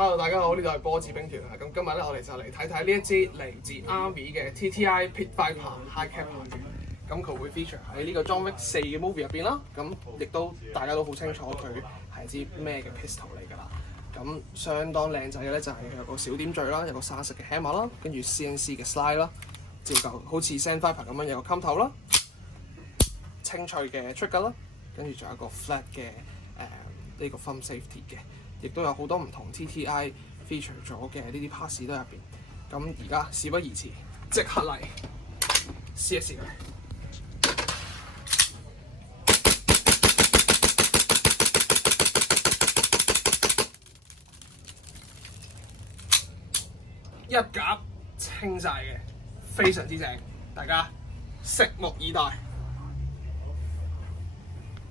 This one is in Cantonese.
Hello， 大家好，呢度係波子兵團啊。咁今日咧，我哋就嚟睇睇呢一支嚟自 Army 嘅 TTI Pit Viper High Cap 牌嘅。咁佢會 feature 喺呢個 John Wick 4嘅 movie 入邊啦。咁亦都大家都好清楚佢係支咩嘅 pistol 嚟㗎啦。咁相當靚仔嘅咧就係佢有個小點綴啦，有個沙石嘅 hammer 啦，跟住 CNC 嘅 slide 啦，照舊好似 Sandviper 咁樣有個襟頭啦，清脆嘅 trigger 啦，跟住仲有一個 flat 嘅呢個 thumb safety 嘅。亦都有好多唔同 TTI feature 咗嘅呢啲 parts 都入邊。咁而家事不宜遲，即刻嚟試一試佢。一夾清晒嘅，非常之正，大家拭目以待。